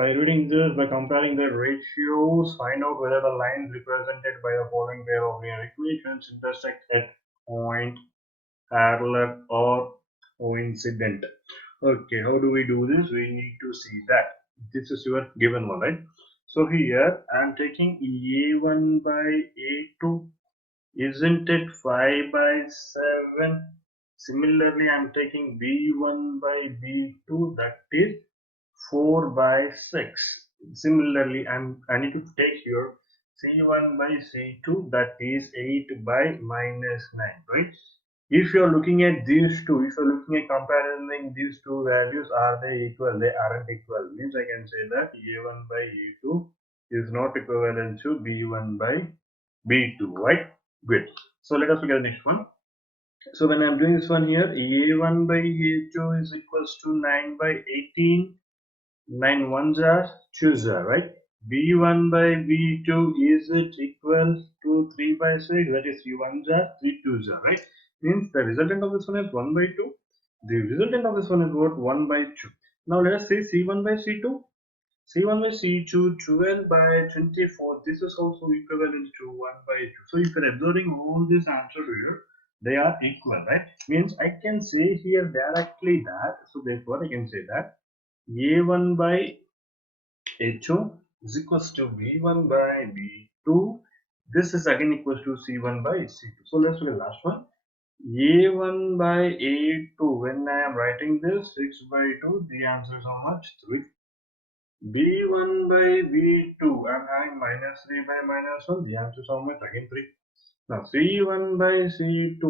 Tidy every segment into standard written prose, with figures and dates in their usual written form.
By reading this, by comparing the ratios, find out whether the lines represented by the following pair of linear equations intersect at point, parallel, or coincident. Okay, how do we do this? We need to see that. This is your given one, right? So here I am taking A1 by A2. Isn't it 5 by 7? Similarly, I am taking B1 by B2, that is 4 by 6. Similarly, I need to take here C1 by C2, that is 8 by minus 9, right? If you are looking at these two, if you are looking at comparing these two values, are they equal? They aren't equal. Means I can say that A1 by A2 is not equivalent to B1 by B2, right? Good. So let us look at the next one. So when I'm doing this one here, A1 by A2 is equals to 9 by 18. 9 ones are 2s are, right? B1 by B2 is it equals to 3 by 6? That is 3 ones are 3 2s are, right? Means the resultant of this one is 1 by 2. The resultant of this one is what? 1 by 2. Now let us say C1 by C2. C1 by C2, 12 by 24. This is also equivalent to 1 by 2. So if you're observing all this answer here, they are equal, right? Means I can say here directly that. So therefore I can say that A1 by A2 is equals to B1 by B2. This is again equals to C1 by C2. So let's look at the last one. A1 by A2. When I am writing this 6 by 2, the answer is how much? 3. B1 by B2, I'm having minus 3 by minus 1, the answer is how much? Again 3. Now C1 by C2,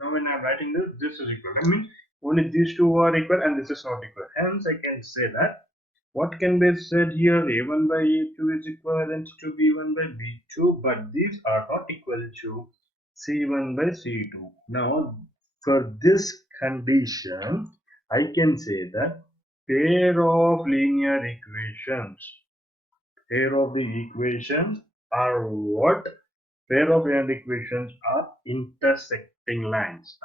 now when I'm writing this, this is equal. I mean, only these two are equal and this is not equal. Hence, I can say that what can be said here, A1 by A2 is equivalent to B1 by B2, but these are not equal to C1 by C2. Now, for this condition, I can say that pair of linear equations, pair of the equations are what? Pair of linear equations are intersecting lines,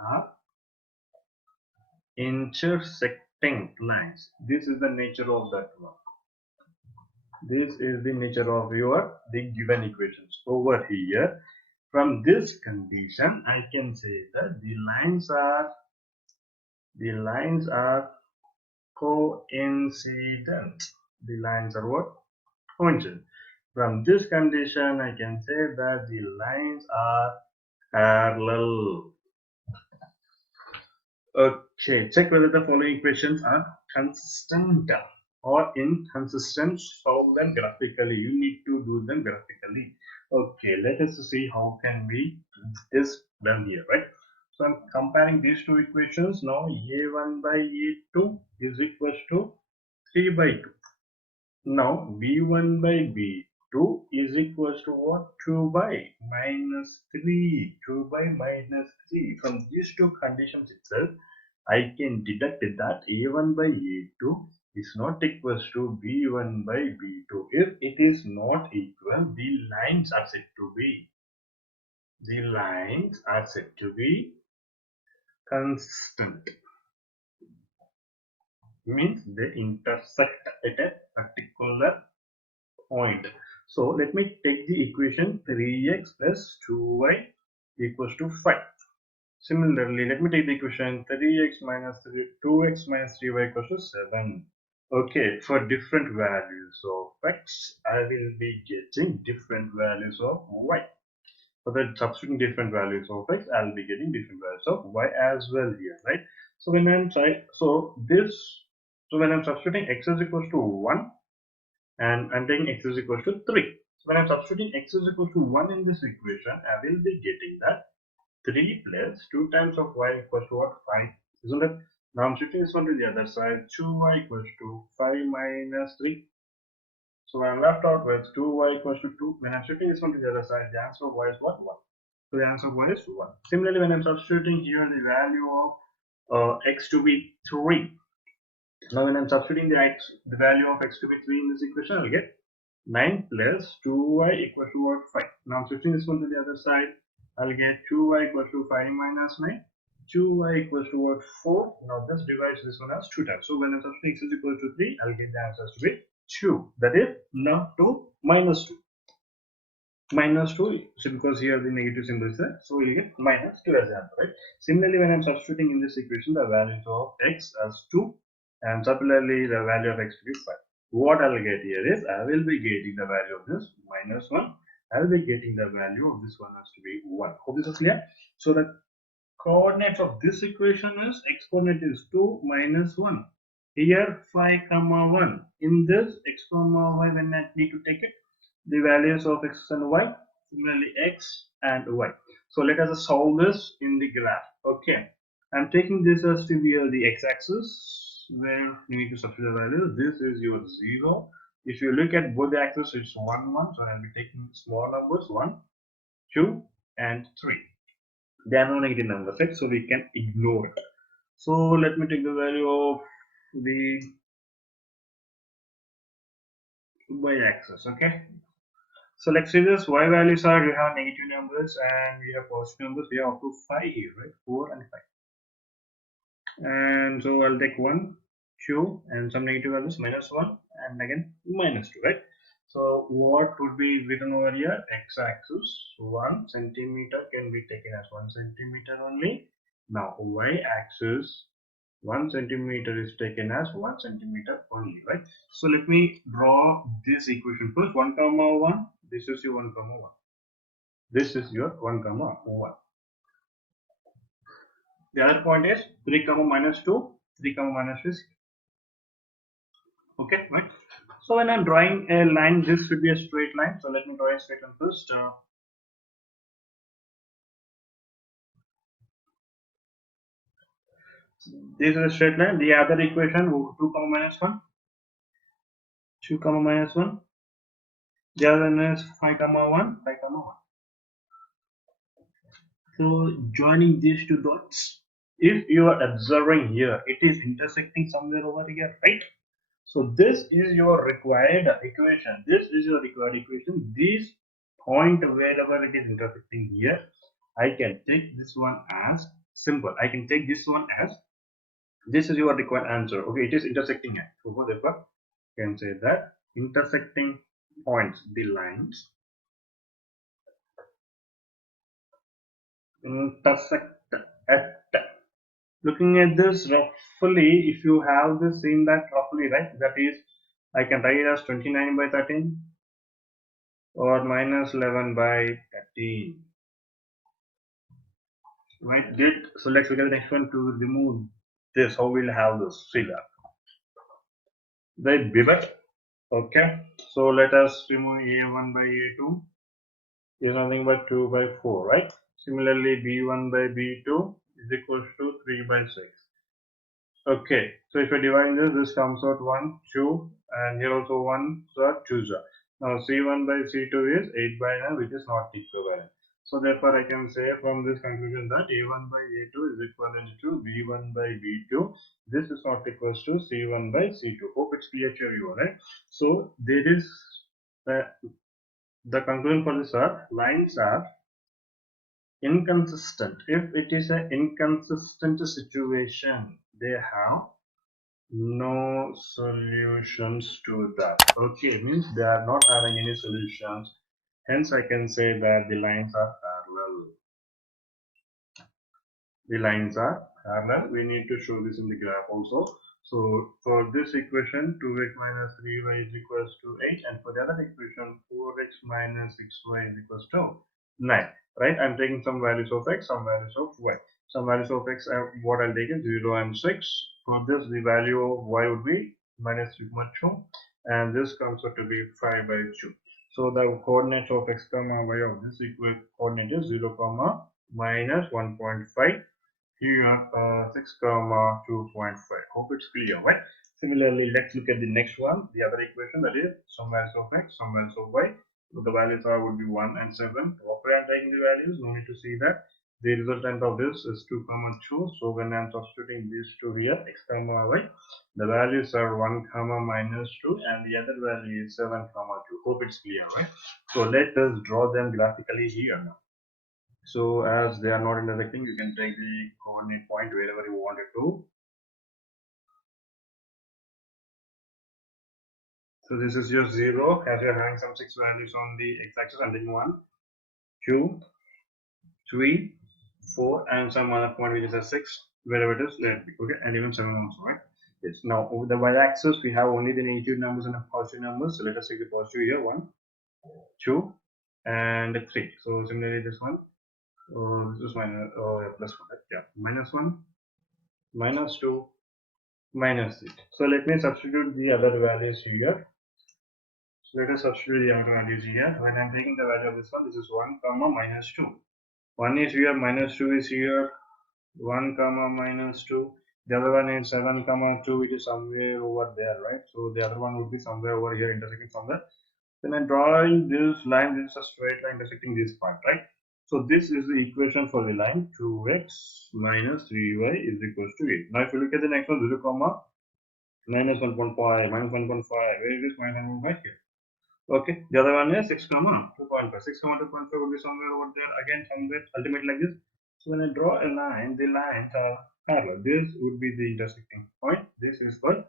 intersecting lines. This is the nature of that one. This is the nature of the given equations. Over here, from this condition, I can say that the lines are coincident. The lines are what? Coincident. From this condition, I can say that the lines are parallel. Okay, check whether the following equations are consistent or inconsistent. Solve them graphically. You need to do them graphically. Okay, let us see how can we do this done here, right? So I'm comparing these two equations now. A1 by A2 is equals to 3 by 2. Now B1 by B2 is equals to what? 2 by minus 3. 2 by minus 3. From these two conditions itself, I can deduct that A1 by A2 is not equals to B1 by B2. If it is not equal, the lines are said to be constant. Means they intersect at a particular point. So let me take the equation 3x plus 2y equals to 5. Similarly, let me take the equation 3x minus 2x minus 3y equals to 7. Okay, for different values of x, I will be getting different values of y. For the substituting different values of x, I'll be getting different values of y as well here, right? So when I'm when I'm substituting x is equals to 1 and I'm taking x is equals to 3. So when I'm substituting x is equals to 1 in this equation, I will be getting that 3 plus 2 times of y equals to what? 5. Isn't it? Now I'm shifting this one to the other side. 2y equals to 5 minus 3. So I'm left out with 2y equals to 2. When I'm shifting this one to the other side, the answer of y is what? 1. So the answer of y is 1. Similarly, when I'm substituting here the value of x to be 3. Now when I'm substituting the value of x to be 3 in this equation, I'll get 9 plus 2y equals to what? 5. Now I'm switching this one to the other side. I'll get 2y equals to 5 minus 9. 2y equals to what? 4. Now this divides this one as 2 times. So when I'm substituting x is equal to 3, I'll get the answers to be 2. That is not 2 minus 2. Minus 2, so because here the negative symbol is there, so we'll get minus 2 as the answer, right? Similarly, when I'm substituting in this equation the values of x as 2 and similarly the value of x to be 5. What I'll get here is I will be getting the value of this minus 1. I'll be getting the value of this one as to be 1. Hope this is clear. So the coordinates of this equation is x coordinate is 2 minus 1. Here 5 comma 1. In this x comma y, when I need to take it, the values of x and y, similarly x and y. So let us solve this in the graph. Okay, I'm taking this as to be the x-axis where you need to substitute the value. This is your 0. If you look at both the axes, it's 1 1. So I'll be taking small numbers 1, 2, and 3. They are no negative numbers, right? So we can ignore it. So let me take the value of the y-axis. Okay. So let's see this. Y values are, you have negative numbers and we have positive numbers. We have up to 5 here, right? 4 and 5. And so I'll take 1, 2, and some negative values minus 1 and again minus 2, right? So what would be written over here? X-axis 1 centimeter can be taken as 1 centimeter only. Now y-axis 1 centimeter is taken as 1 centimeter only, right? So let me draw this equation first. 1 comma 1. This is your 1 comma 1. This is your 1 comma 1. The other point is 3 comma minus 2. 3 comma minus 2 is okay, right? So when I'm drawing a line, this should be a straight line. So let me draw a straight line first. This is a straight line. The other equation 2 comma minus 1. 2 comma minus 1. The other one is 5 comma 1. 5 comma 1. So joining these two dots, if you are observing here, it is intersecting somewhere over here, right? So this is your required equation. This is your required equation. This point wherever it is intersecting here, I can take this one as simple. I can take this one as this is your required answer. Okay, it is intersecting it. So therefore, you can say that intersecting points, the lines intersect at. Looking at this roughly, if you have this seen that roughly, right, that is I can write it as 29 by 13 or minus 11 by 13, right? Did so let's look at the next one to remove this. How we'll have this? See that, right? Pivot. Okay, so let us remove a1 by a2 is nothing but 2 by 4, right? Similarly, b1 by b2 is equals to 3 by 6. Okay, so if I divide this comes out 1, 2, and here also 1, so 2. Now C1 by C2 is 8 by 9, which is not equivalent. So therefore, I can say from this conclusion that A1 by A2 is equivalent to B1 by B2. This is not equals to C1 by C2. Hope it's clear to you, right? So there is the conclusion for this are lines are inconsistent. If it is an inconsistent situation, they have no solutions to that. Okay, means they are not having any solutions. Hence, I can say that the lines are parallel. The lines are parallel. We need to show this in the graph also. So for this equation, 2x minus 3y is equals to 8, and for the other equation, 4x minus 6y is equals to 9. Right? I'm taking some values of x, some values of y. Some values of x, what I'll take is 0 and 6. For this, the value of y would be minus 2, and this comes out to be 5 by 2. So the coordinate of x comma y of this coordinate is 0 comma minus 1.5. Here 6 comma 2.5. Hope it's clear, right? Similarly, let's look at the next one, the other equation, that is some values of x, some values of y. So the values are would be 1 and 7. Properly I'm taking the values, no need to see that. The resultant of this is 2 comma 2. So when I'm substituting these two here, x comma y, the values are 1 comma minus 2 and the other value is 7 comma 2. Hope it's clear, right? So let us draw them graphically here now. So as they are not intersecting, you can take the coordinate point wherever you want it to. So this is your 0 as you're having some 6 values on the x-axis and then 1, 2, 3, 4 and some other point which is a 6 wherever it is let it be. Okay, and even 7 also, right? Yes. Now over the y-axis we have only the negative numbers and the positive numbers. So let us take the positive here 1, 2 and 3. So similarly this one, this is minus plus 1, right? Yeah, minus 1, minus 2, minus 3. So let me substitute the other values here. So let us substitute the other values here. When I'm taking the value of this one, this is 1 comma minus 2. 1 is here, minus 2 is here, 1 comma minus 2. The other one is 7 comma 2, which is somewhere over there, right? So the other one would be somewhere over here, intersecting somewhere. Then I'm drawing this line, this is a straight line intersecting this point, right? So this is the equation for the line 2x minus 3y is equals to 8. Now if you look at the next one, 0 comma minus 1.5, minus 1.5, where is this minus 1.5 here? Okay, the other one is 6 comma 2.5. 6 comma 2.5 would be somewhere over there, again somewhere ultimately like this. So when I draw a line, the lines are parallel. This would be the intersecting point. This is for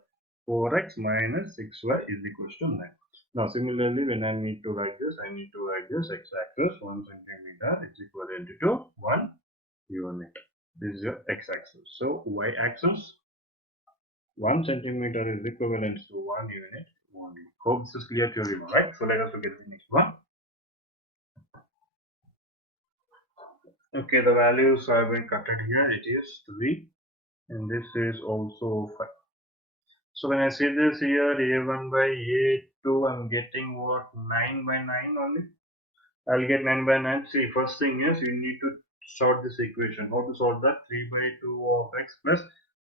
4x minus 6y is equals to 9. Now similarly, when I need to write this, I need to write this x-axis 1 centimeter is equivalent to 1 unit. This is your x-axis. So y-axis 1 centimeter is equivalent to 1 unit only. Hope this is clear to everyone, right? So let us look at the next one. Okay, the values have been cutted here. It is 3 and this is also 5. So when I see this here, a1 by a2, I'm getting what? 9 by 9 only. I'll get 9 by 9. See, first thing is you need to sort this equation. How to sort that? 3 by 2 of x plus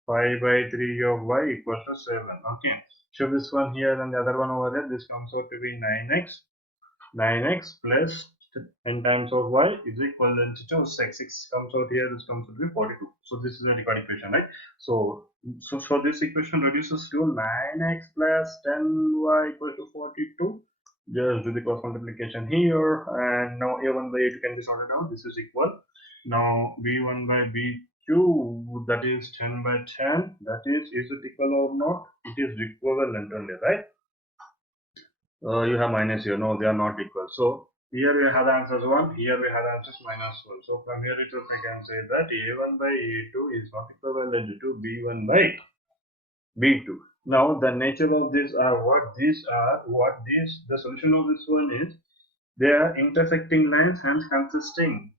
5 by 3 of y equals to 7. Okay. So this one here and the other one over there, this comes out to be 9x plus 10 times of y is equivalent to 6. 6 comes out here, this comes out to be 42. So this is a required equation, right? So for this equation reduces to 9x plus 10y equal to 42. Just do the cross multiplication here, and now a1 by a2 can be sorted out. This is equal. Now b1 by b2, that is 10 by 10. That is it equal or not? It is equivalent only, right? You have minus here. No, they are not equal. So here we have the answers 1. Here we have the answers minus 1. So from here itself we can say that a1 by a2 is not equivalent to b1 by b2. Now the nature of this are what these are. The solution of this one is they are intersecting lines, hence consisting.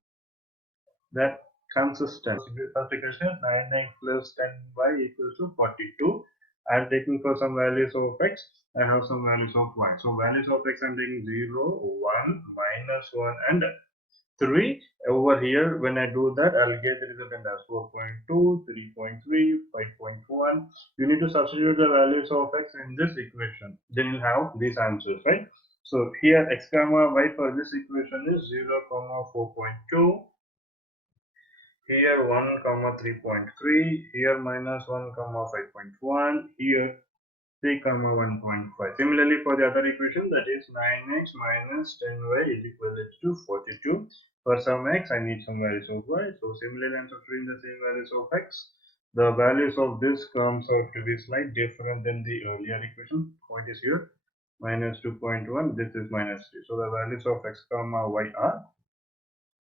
That consistent. First equation 9x plus 10y equals to 42. I'm taking for some values of x. I have some values of y. So values of x I'm taking 0, 1, minus 1 and 3. Over here when I do that I'll get the resultant as 4.2, 3.3, 5.1. You need to substitute the values of x in this equation. Then you'll have these answers, right? So here x comma y for this equation is 0, 4.2. Here 1 comma 3.3, here minus 1 comma 5.1, here 3 comma 1.5. Similarly for the other equation, that is 9x minus 10y is equal to 42. For some x I need some values of y, so similarly I'm substituting the same values of x. The values of this comes out to be slightly different than the earlier equation. Point is here minus 2.1, this is minus 3. So the values of x comma y are,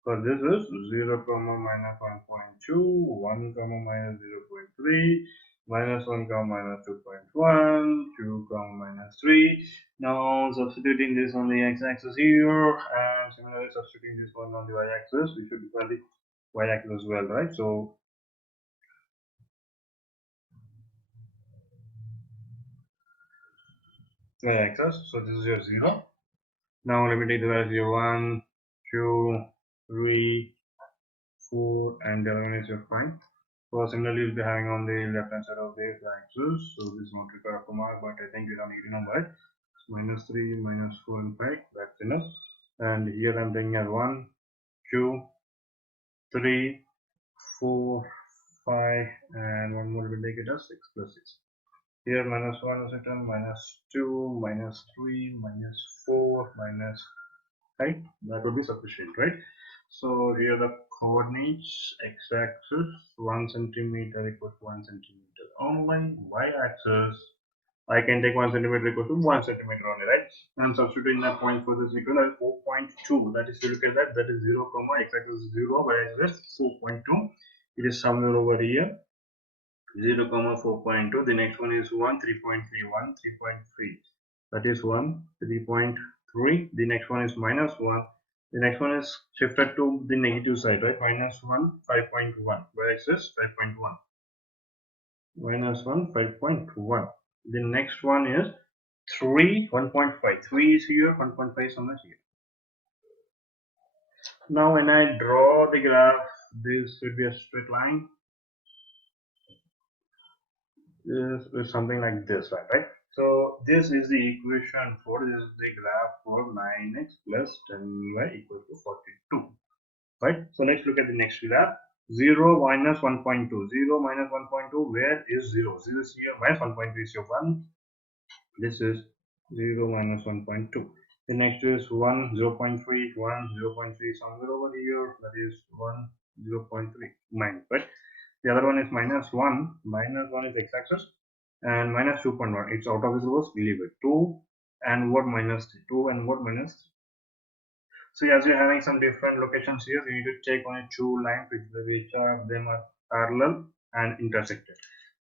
for this is 0 comma minus 1.2, 1 comma minus 0.3, minus 1 comma minus 2.1, 2 comma minus 3. Now substituting this on the x-axis here and similarly substituting this one on the y-axis, we should equal the y-axis as well, right? So y-axis, so this is your 0. Now let me take the values here 1, 2, 3, 4 and the other one is your 5. So similarly, you'll be having on the left hand side of the axis. So this is not required a comma, but I think you don't need to know that. Minus 3, minus 4, and 5. That's enough. And here I'm taking as 1, 2, 3, 4, 5, and one more will take it as 6 plus 6. Here minus 1 is written, minus 2, minus 3, minus 4, minus 5. That would be sufficient, right? So here the coordinates x-axis 1 centimeter equals 1 centimeter only, y-axis I can take 1 centimeter equal to 1 centimeter only, right? And substituting that point for this equal as 4.2. That is, if you look at that, that is 0, comma, x-axis is 0, y-axis is 4.2. It is somewhere over here. 0, comma, 4.2. The next one is 1, 3.3, 1, 3.3. That is 1, 3.3. The next one is minus 1. The next one is shifted to the negative side, right? Minus 1, 5.1. Y-axis 5.1. Minus 1, 5.1. The next one is 3, 1.5. 3 is here, 1.5 is somewhere here. Now when I draw the graph, this should be a straight line. This is something like this, right? So this is the equation for, this is the graph for 9x plus 10y equals to 42, right? So let's look at the next graph. 0 minus 1.2. 0 minus 1.2, where is 0? 0 is here, minus 1.2 is here, 1. This is 0 minus 1.2. The next is 1, 0 0.3, 1, 0 0.3, somewhere over here, that is 1, 0 0.3, minus, right? The other one is minus 1, minus 1 is x-axis, and minus 2.1, it's out of this rows, leave it. 2 and what minus 3, 2 and what minus 3. So as you're having some different locations here, you need to check only two lines which are them are parallel and intersected.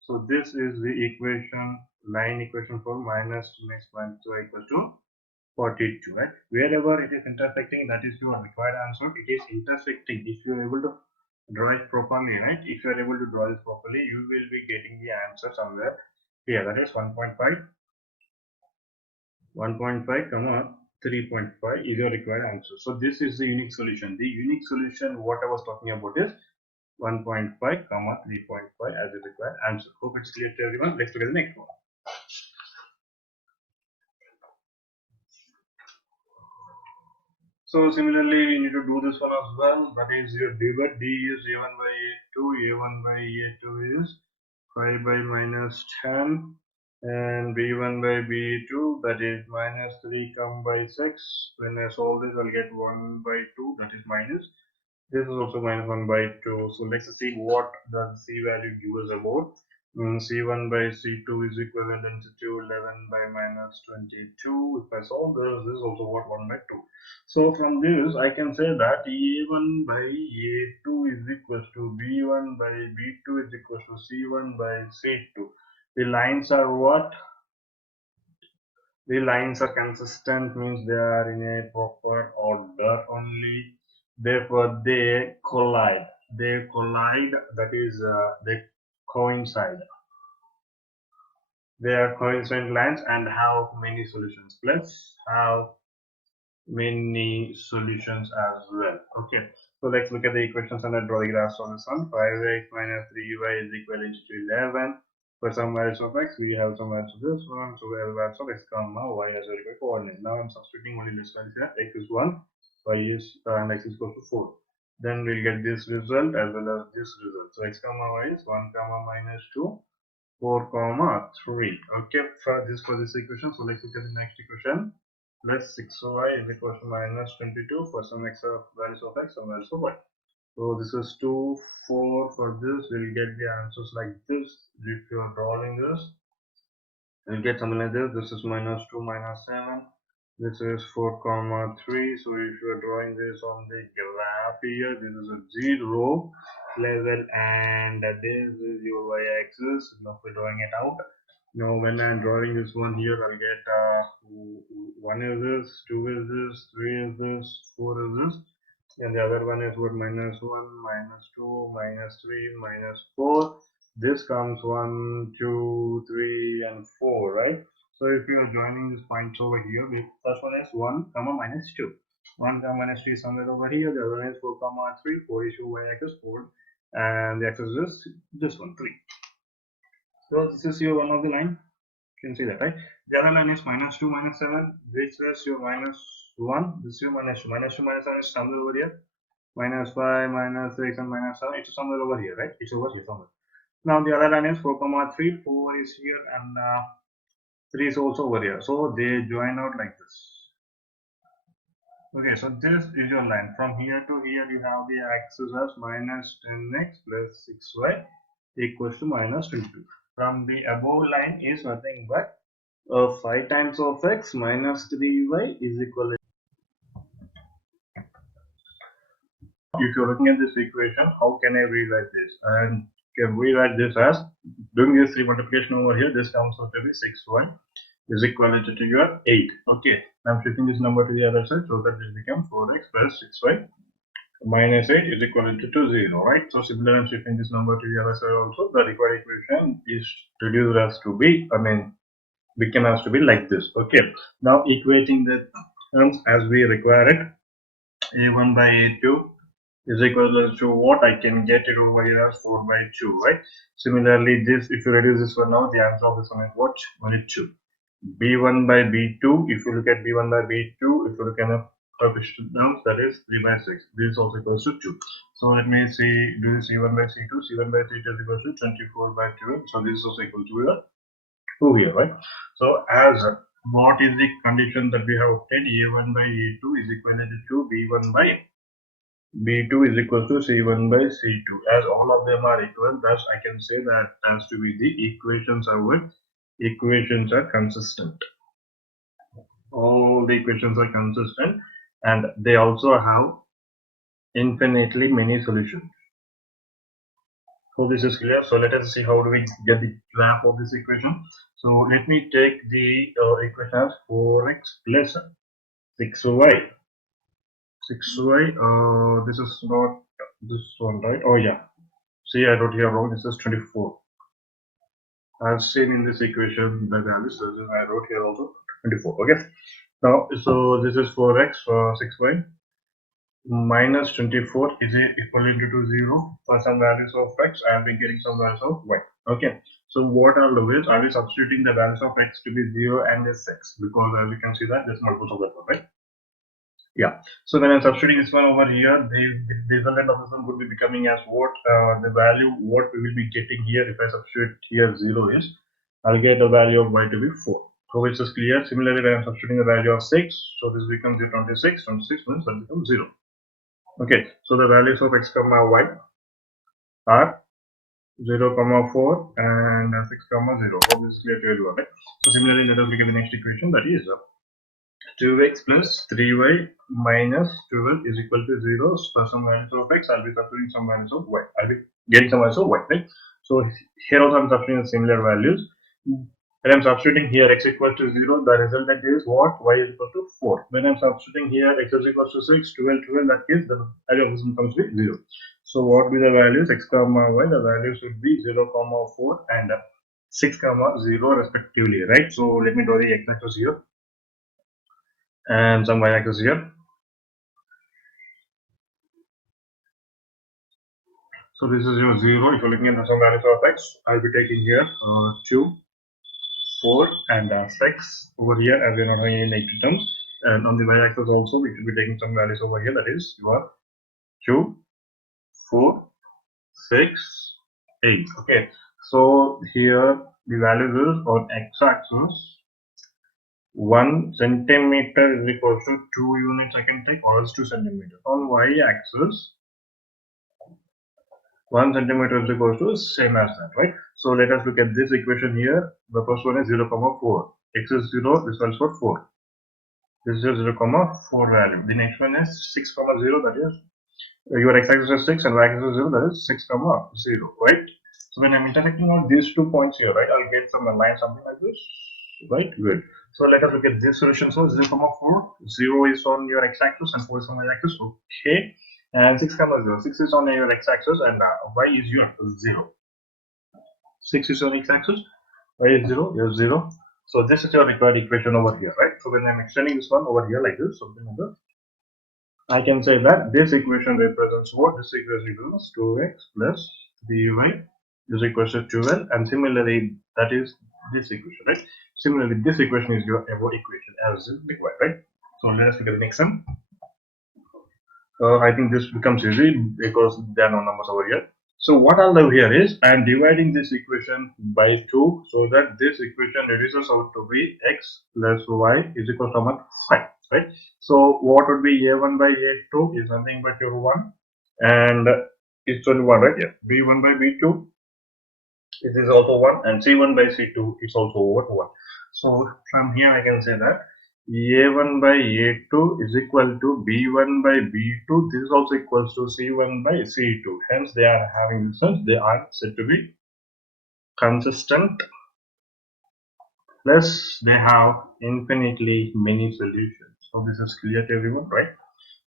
So this is the equation, line equation for minus 2x minus 2 equals to 42, right? Wherever it is intersecting, that is your required answer. It is intersecting. If you are able to draw it properly, right? If you are able to draw this properly, you will be getting the answer somewhere here. That is 1.5, 1.5, comma 3.5 is your required answer. So this is the unique solution. The unique solution, what I was talking about, is 1.5, comma 3.5 as the required answer. Hope it's clear to everyone. Let's look at the next one. So similarly, you need to do this one as well. That is your divide. D is a1 by a2. a1 by a2 is 5 by minus 10. And b1 by b2, that is minus 3 come by 6. When I solve this, I'll get 1 by 2, that is minus. This is also minus 1 by 2. So let's see what does C value give us about. C1 by C2 is equivalent to 11 by minus 22. If I solve this, this is also what 1 by 2. So from this, I can say that A1 by A2 is equal to B1 by B2 is equal to C1 by C2. The lines are what? The lines are consistent, means they are in a proper order only. Therefore, they collide. They collide, that is, they coincide. They are coincident lines and have many solutions. Plus, have many solutions as well. Okay, so let's look at the equations and I draw the graphs on this one. 5x minus 3y is equivalent to 11. For some values of x, we have some values of this one. So we have values of x comma y as a required coordinate. Now I'm substituting only this one here. X is 1, y is and x is equal to 4. Then we'll get this result as well as this result. So x comma y is 1 comma minus 2, 4 comma 3. Okay, for this equation. So let's look at the next equation. Plus 6y is equal to minus 22 for some x of values of x, some values of y. So this is 2, 4 for this. We'll get the answers like this. If you are drawing this, you'll get something like this. This is minus 2, minus 7. This is 4 comma 3. So if you are drawing this on the graph here, this is a 0 level and this is your y-axis. Now we're drawing it out. Now when I'm drawing this one here, I'll get 1 is this, 2 is this, 3 is this, 4 is this, and the other one is what, minus 1, minus 2, minus 3, minus 4. This comes 1, 2, 3, and 4, right? So if you are joining these points over here, the first one is 1 comma minus 2. 1 comma minus 3 is somewhere over here. The other one is 4 comma 3. 4 is your y-axis 4, and the axis is this one 3. So this is your one of the line. You can see that, right? The other line is minus 2, minus 7. This is your minus 1. This is your minus 2. Minus 2, minus 7 is somewhere over here. Minus 5, minus 6, and minus 7. It's somewhere over here, right? It's over here somewhere. Now the other line is 4, comma 3. 4 is here, and 3 is also over here. So they join out like this. Okay, so this is your line. From here to here, you have the axis as minus 10x plus 6y equals to minus 22. From the above line is nothing but 5 times of x minus 3y is equal to, if you're looking at this equation, how can I rewrite this? And can rewrite this as, doing this 3 multiplication over here, this comes out to be 6y is equal to your 8. Okay, I'm shifting this number to the other side so that this becomes 4x plus 6y minus 8 is equal to 0, right? So similarly, I'm shifting this number to the other side also. The required equation is reduced as to be, become as to be like this. Okay, now equating the terms as we require it, a1 by a2 is equal to what? I can get it over here as 4 by 2, right? Similarly, this, if you reduce this one now, the answer of this one is what? Only 2. b1 by b2, if you look at b1 by b2, if you look at the coefficient terms, that is 3 by 6. This is also equals to 2. So let me see, do c1 by c2, c1 by c2 is equal to 24 by 12. So this is also equal to 2 here, right? So as what is the condition that we have obtained? a1 by a2 is equal to b1 by b2 is equal to c1 by c2. As all of them are equal, thus I can say that has to be the equations are what? Equations are consistent. All the equations are consistent and they also have infinitely many solutions. So this is clear. So let us see how do we get the graph of this equation. So let me take the equation as 4x plus 6y. 6y, this is not this one, right? Oh yeah. See, I wrote here wrong. This is 24. I've seen in this equation the values. So I wrote here also 24. Okay. Now, so this is 4x, 6y minus 24 is equal to 0 for some values of x. I'll be getting some values of y. Okay. So what I'll do is I'll be substituting the values of x to be 0 and this 6 because as you can see that this multiples of that one, right? Yeah. So when I'm substituting this one over here, the resultant of this one would be becoming as what the value what we will be getting here if I substitute here 0 is I'll get the value of y to be 4. So which is clear. Similarly, when I'm substituting the value of 6, so this becomes 26. 26 means that becomes 0. Okay, so the values of x comma y are 0 comma 4 and 6 comma 0. Hope this is clear to everyone, right? So similarly, let us look at the next equation, that is 2x plus 3y minus 12 is equal to 0. For some values of x, I'll be substituting some values of y. I'll be getting some values of y, right? So here also I'm substituting similar values. When I'm substituting here x equals to 0, the resultant is what? Y is equal to 4. When I'm substituting here x is equals to 6, 12, 12, that is the value of this one comes to be 0. So what will be the values? X comma y, the values would be 0 comma 4 and 6 comma 0 respectively, right? So let me draw the x axis here and some y axis here. So this is your 0. If you're looking at the some values of x, I'll be taking here 2, 4 and 6 over here as we're not having any negative terms. And on the y axis also, we should be taking some values over here, that is your 2, 4, 6, 8. Okay, so here the values is on x axis 1 centimeter is equal to 2 units I can take, or else 2 centimeters. On y axis 1 centimeter is equal to same as that, right? So let us look at this equation here. The first one is 0 comma 4. X is 0, this one is for 4. This is 0 comma 4 value. The next one is 6 comma 0, that is your x axis is 6 and y axis is 0, that is 6 comma 0, right? So when I'm intersecting out these 2 points here, right, I'll get some line something like this, right? Good. So let us look at this solution. So 0 comma 4, 0 is on your x axis and 4 is on y axis. Okay. And 6 comma 0, 6 is on your x axis and y is your 0. 6 is on x axis, y is 0, is 0. So this is your required equation over here, right? So when I'm extending this one over here like this, something like that, I can say that this equation represents what? This equation equals 2x plus 3y is equal to 12, and similarly that is this equation, right? Similarly, this equation is your above equation as is required, right? So let us look at the next one. I think this becomes easy because there are no numbers over here. So what I'll do here is I'm dividing this equation by 2 so that this equation reduces out to be x plus y is equal to 5, right? So what would be a1 by a2 is nothing but your 1 and it's only 1, right? Yeah. b1 by b2 it is also 1 and c1 by c2 is also over 1. So from here I can say that A1 by A2 is equal to B1 by B2. This is also equals to C1 by C2. Hence they are having this one. They are said to be consistent. Plus they have infinitely many solutions. So this is clear to everyone, right?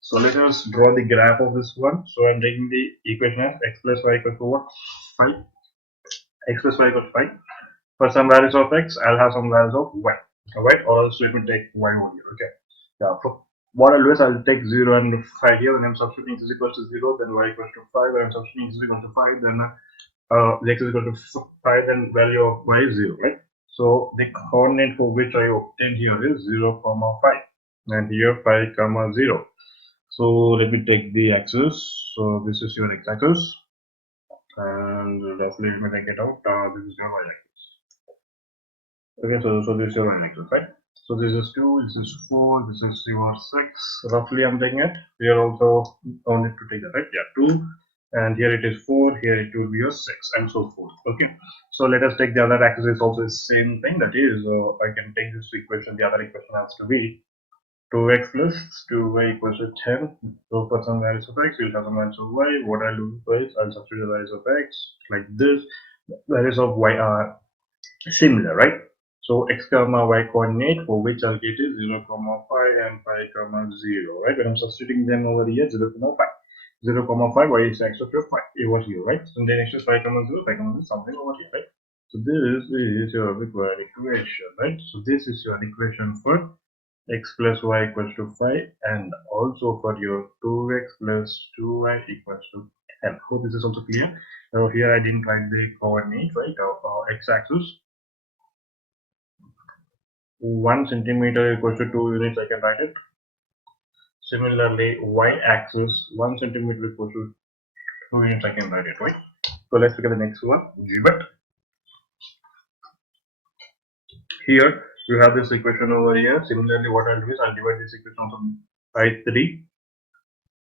So let us draw the graph of this one. So I'm taking the equation as x plus y equal to what? 5. X plus y equal to 5. For some values of x, I'll have some values of y. Alright, or else let me take y over here. Okay. Yeah, for what I'll do is I'll take 0 and 5 here, when I'm substituting x is equal to 0, then y equals to 5, when I'm substituting x is equal to 5, then x is equal to 5, then value of y is 0, right? So the coordinate for which I obtained here is 0, 5, and here 5, 0. So let me take the axis. So this is your x-axis, and roughly let me take it out. This is your y-axis. Okay, so this is your y-axis, right? So this is 2, this is 4, this is your 6. Roughly I'm taking it. Here also don't need to take that, right? Yeah, 2, and here it is 4, here it will be your 6, and so forth. Okay, so let us take the other axis is also the same thing. That is, I can take this equation. The other equation has to be 2x plus 2y equals to 10. So for some values of x, we'll have some values of y. What I'll do is I'll substitute the values of x like this. Values of y are similar, right? So x comma y coordinate for which I'll get is 0, 5 and 5, 0, right? When I'm substituting them over here, 0, 5. 0, 5, y is x of your 5 over here, right? So then x is 5, 0, 5, 0, something over here, right? So this is your required equation, right? So this is your equation for x plus y equals to 5, and also for your 2x plus 2y equals to 10. So this is also clear. Now here I didn't write the coordinate, right, of x-axis. 1 centimeter equals to 2 units, I can write it. Similarly, y-axis, 1 centimeter equals to 2 units, I can write it, right? So let's look at the next one, gibbet. Here you have this equation over here. Similarly, what I'll do is I'll divide this equation also by 3.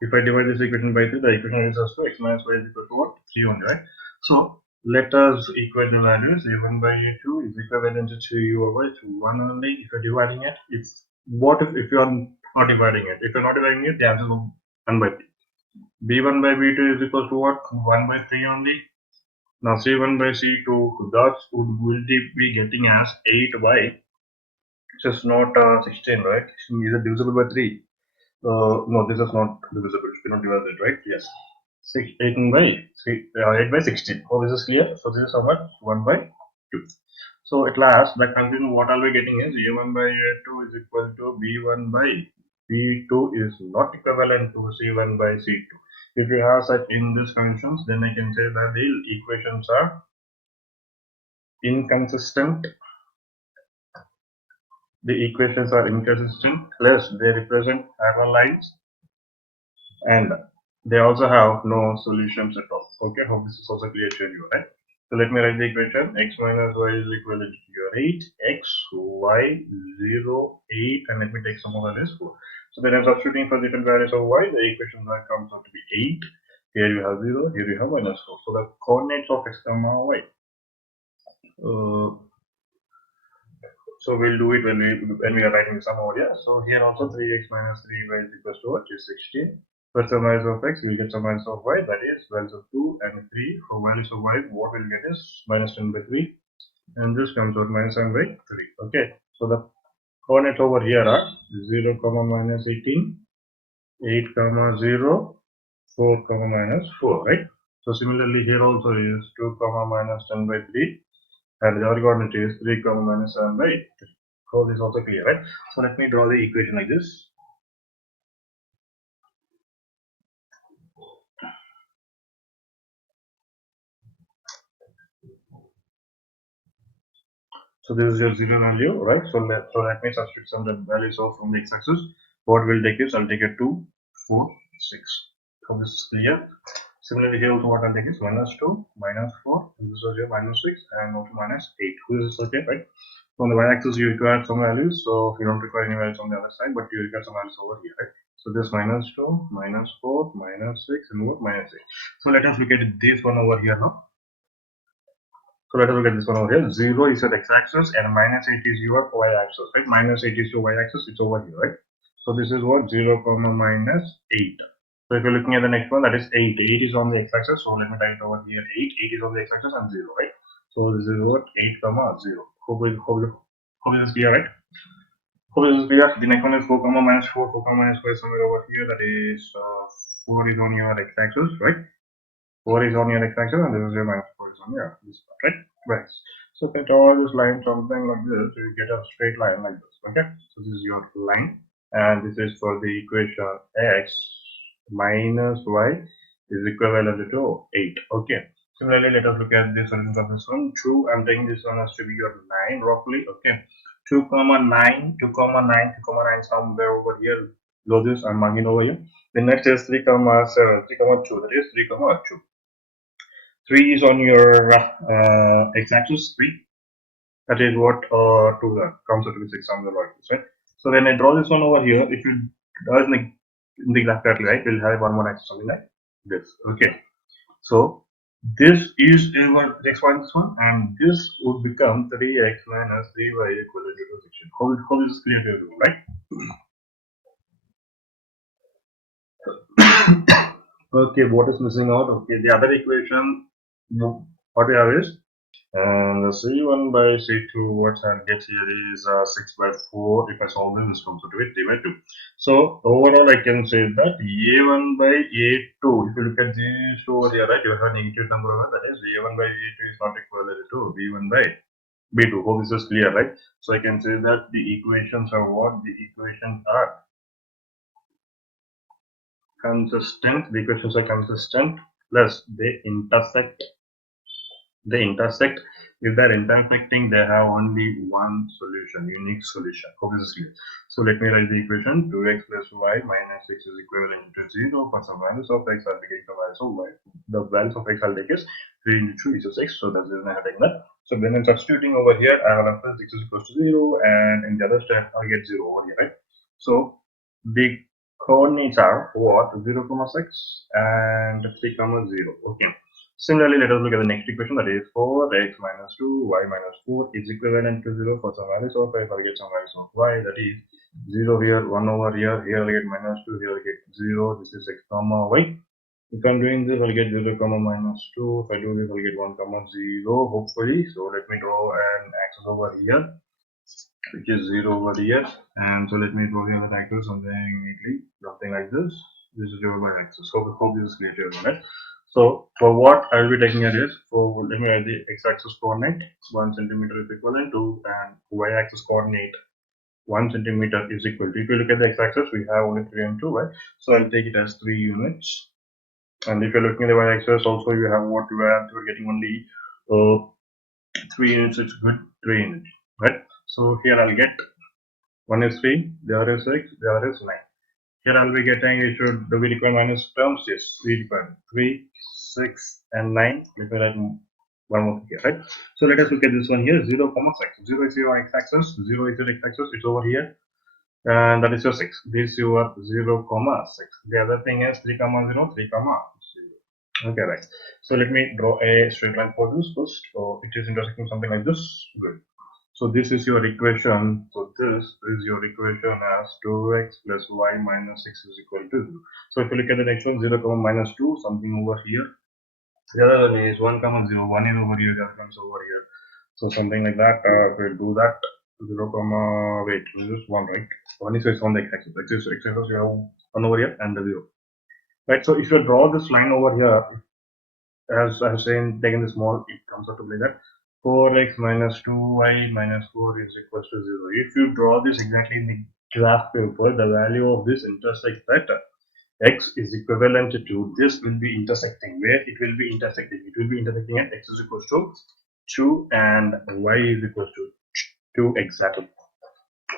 If I divide this equation by 3, the equation is also x minus y is equal to what? 3 only, right? So let us equate the values. A1 by A2 is equivalent to u over y to 1 only. If you're dividing it, if you are not dividing it? If you're not dividing it, the answer is 1 by 3. B1 by B2 is equal to what? 1 by 3 only. Now C1 by C2, that will be getting as 8 by, which is not 16, right? Is it divisible by 3? No, this is not divisible. You cannot divide it, right? Yes. 8 by 16. Oh, this is clear. So this is how much? 1 by 2. So at last, the conclusion what I'll be getting is A1 by A2 is equal to B1 by B2 is not equivalent to C1 by C2. If you have such in these conditions, then I can say that the equations are inconsistent. The equations are inconsistent, plus they represent parallel lines, and they also have no solutions at all. Okay, hope this is also clear to you, right? So let me write the equation. X minus y is equal to your 8, x, y, 0, 8, and let me take some more values 4. So then I'm substituting for different values of y. The equation that comes out to be 8. Here you have 0, here you have minus 4. So the coordinates of x comma y. So we'll do it when we are writing the sum over here. So here also 3x minus 3y is equals to what? Is 16. For some values of x, we'll get some values of y, that is values of 2 and 3. For values of y, what we'll get is minus 10 by 3. And this comes out minus 7 by 3. Okay. So the coordinates over here are 0, minus 18, 8, 0, 4, minus 4, right? So similarly here also is 2, minus 10 by 3. And the other coordinate is 3, minus 7 by 3. So this is also clear, right? So let me draw the equation like this. So this is your 0 value, right? So let me substitute some values of from the x-axis. What we'll take is I'll take a 2, 4, 6. So this is clear. Similarly here also what I'll take is minus 2, minus 4, and this is your minus 6, and also minus 8. This is okay, right? So on the y-axis you require some values, so you don't require any values on the other side, but you require some values over here, right? So this minus 2, minus 4, minus 6, and over minus 8. So let us look at this one over here now. So let us look at this one over here. 0 is your x-axis and minus 8 is your y-axis, right? Minus 8 is your y-axis, it's over here, right? So this is what 0 comma minus 8. So if you're looking at the next one, that is 8. 8 is on the x-axis, so let me write it over here. 8. 8 is on the x-axis and 0, right? So this is what 8 comma 0. Hope this is clear, right? Hope this is clear. The next one is 4 comma minus 4. 4 comma minus 4 is somewhere over here. That is 4 is on your x-axis, right? 4 is on your x-axis and this is your minus 4 is on your this part, right? Right. So if I draw this line something like this, you get a straight line like this. Okay. So this is your line, and this is for the equation x minus y is equivalent to 8. Okay. Similarly, let us look at the solutions of this one. 2, I'm taking this one as to be your 9 roughly. Okay. 2 comma 9, 2 comma 9, 2 comma 9 somewhere over here. Below this, I'm marking over here. The next is 3 comma 7, 3 comma 2. That is 3 comma 2. 3 is on your x-axis, 3. That is what 2 comes out to be 6 on the right. So when I draw this one over here, if you draw it in the graph correctly, right, we'll have one more axis something like this. Okay. So this is our x y this one, and this would become 3x minus 3y equal to 6. How is this clear to you, right? Okay, what is missing out? Okay, the other equation, what we have is, and C1 by C2, what I'll get here is 6 by 4. If I solve this comes out to be 3 by 2. So overall, I can say that A1 by A2, if you look at these two over here, right, you have a negative number over, that is A1 by A2 is not equivalent to B1 by B2. Hope this is clear, right? So I can say that the equations are what? The equations are consistent. The equations are consistent, plus they intersect. If they're intersecting, they have only one solution, unique solution. Hope this is clear. So let me write the equation. 2x plus y minus 6 is equivalent to 0. For some values of x, I'll be getting the values of y. The values of x I'll take is 3 into 2 is 6. So that's the reason I have taken that. So when I'm substituting over here, I have left 6 is equal to 0, and in the other step, I'll get 0 over here, right? So the coordinates are what? 0, 6 and 3, 0. Okay. Similarly, let us look at the next equation, that is 4x minus 2, y minus 4 is equivalent to 0 for some values of y. If I get some values of y, that is 0 here, 1 over here, here I get minus 2, here I get 0, this is x comma y. If I'm doing this, I'll get 0 comma minus 2. If I do this, I'll get 1 comma 0, hopefully. So let me draw an axis over here, which is 0 over here. And so let me draw here that axis something like this. This is your y-axis. Hope this is clear to everyone, right? So for what I'll be taking it is, for let me write the x-axis coordinate 1 centimeter is equivalent to, and y-axis coordinate 1 centimeter is equal to. If you look at the x-axis, we have only 3 and 2, right? So I'll take it as 3 units. And if you're looking at the y-axis, also you have what you have. You're getting only 3 units. It's good, 3 units, right? So here I'll get 1 is 3, the other is 6, the other is 9. Here I'll be getting, it should we require minus terms, yes, we require 3, 6, and 9. Let me write one more here, right? So let us look at this one here, 0, 6. 0 is your x-axis, 0 is your x-axis, it's over here, and that is your 6. This is your 0, 6. The other thing is 3, 0, 3, 0. Okay, right. So let me draw a straight line for this first. So it is intersecting something like this. Good. So this is your equation. So this is your equation as 2x plus y minus 6 is equal to 0. So if you look at the next one, 0, minus 2, something over here. The other one is 1, 0, 1 is over here, the other one is over here. So something like that. We'll do that. 0, wait, this is 1, right? 1 is on the x-axis. X-axis, you have 1 over here and the 0. Right, so if you draw this line over here, as I was saying, taking the small, it comes out to be that 4x minus 2y minus 4 is equal to 0. If you draw this exactly in the graph paper, the value of this intersects that x is equivalent to this will be intersecting. Where it will be intersecting? It will be intersecting at x is equal to 2 and y is equal to 2 exactly.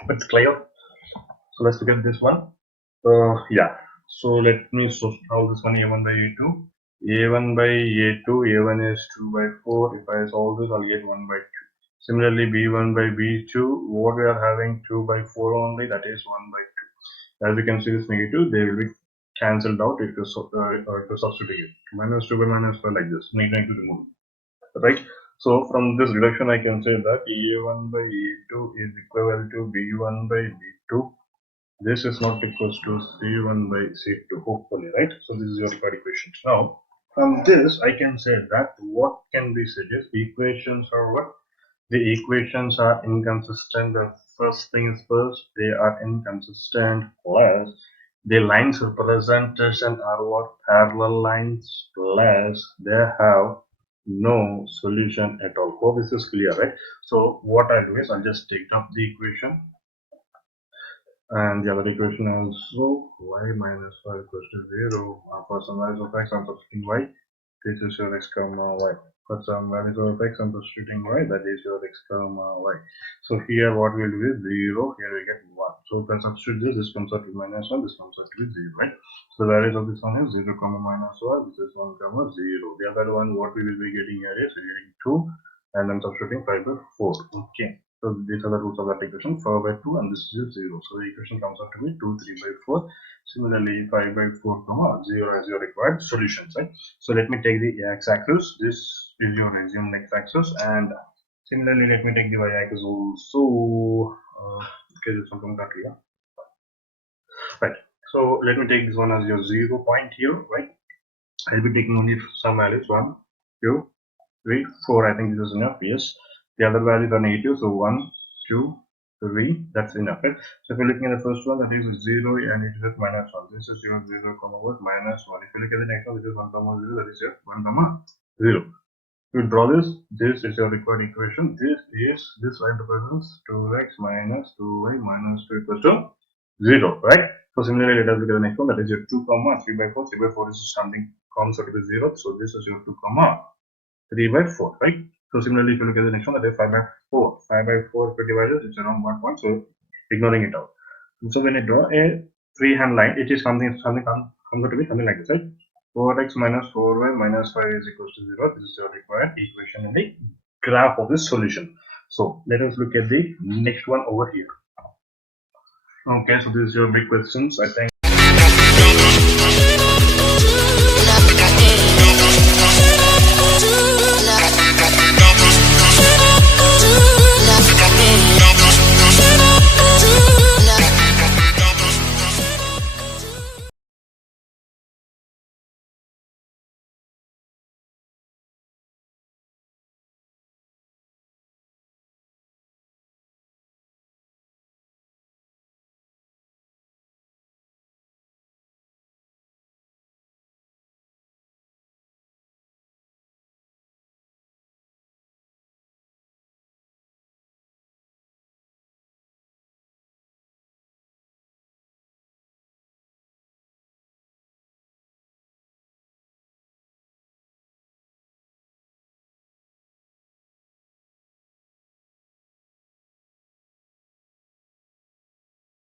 But it's clear. So let's look at this one. Yeah. So let me solve this one, a1 by a2. a1 by a2, a1 is 2 by 4. If I solve this, I'll get 1 by 2. Similarly, b1 by b2, what we are having 2 by 4 only, that is 1 by 2. As you can see, this negative, they will be cancelled out if you substitute. Minus 2 by minus 4 like this, negative to remove. Right? So from this reduction, I can say that A1 by A2 is equivalent to B1 by B2. This is not equals to C1 by C2, hopefully, right? So this is your required equations. Now, from this, I can say that what can be said is equations are what? The equations are inconsistent. The first thing is first, they are inconsistent, plus the lines representation are what? Parallel lines, plus they have no solution at all. Hope this is clear, right? So what I'll do is I'll just take up the equation, and the other equation is so y minus 5 equals to 0. For some values of x, I'm substituting y. This is your x comma y. For some values of x, I'm substituting y. That is your x comma y. So here what we'll do is 0. Here we get 1. So if I substitute this, this comes out to minus 1. This comes out to be 0, right? So the values of this one is 0 comma minus 1. This is 1 comma 0. The other one, what we will be getting here is we're getting 2. And I'm substituting 5 by 4. Okay. So these are the roots of that equation, 4 by 2, and this is 0. So the equation comes out to be 2, 3 by 4. Similarly, 5 by 4, 0 as your required solutions, right? So let me take the x-axis. This is your assumed x-axis, and similarly, let me take the y-axis also. Okay, there's something that here. Right. So let me take this one as your 0 point here, right? I'll be taking only some values, 1, 2, 3, 4. I think this is enough. Yes. The other values are negative, so 1, 2, 3. That's enough. Right? So if you're looking at the first one, that is 0 and it is minus 1. This is your 0 comma what? Minus 1. If you look at the next one, this is 1 comma 0. That is your 1 comma 0. To draw this, this is your required equation. This line represents 2x minus 2y minus 2 equals to 0, right? So similarly, let us look at the next one. That is your 2 comma 3 by 4. 3 by 4 is something comes out to be 0. So this is your 2 comma 3 by 4, right? So similarly, if you look at the next one, that is 5 by 4. 5 by 4 if you divide it, it's around 1 point, so ignoring it out. So when I draw a freehand line, it is something comes out to be something like this, right? 4x minus 4y minus 5 is equals to 0. This is your required equation in the graph of this solution. So let us look at the next one over here. Okay, so this is your big questions. I think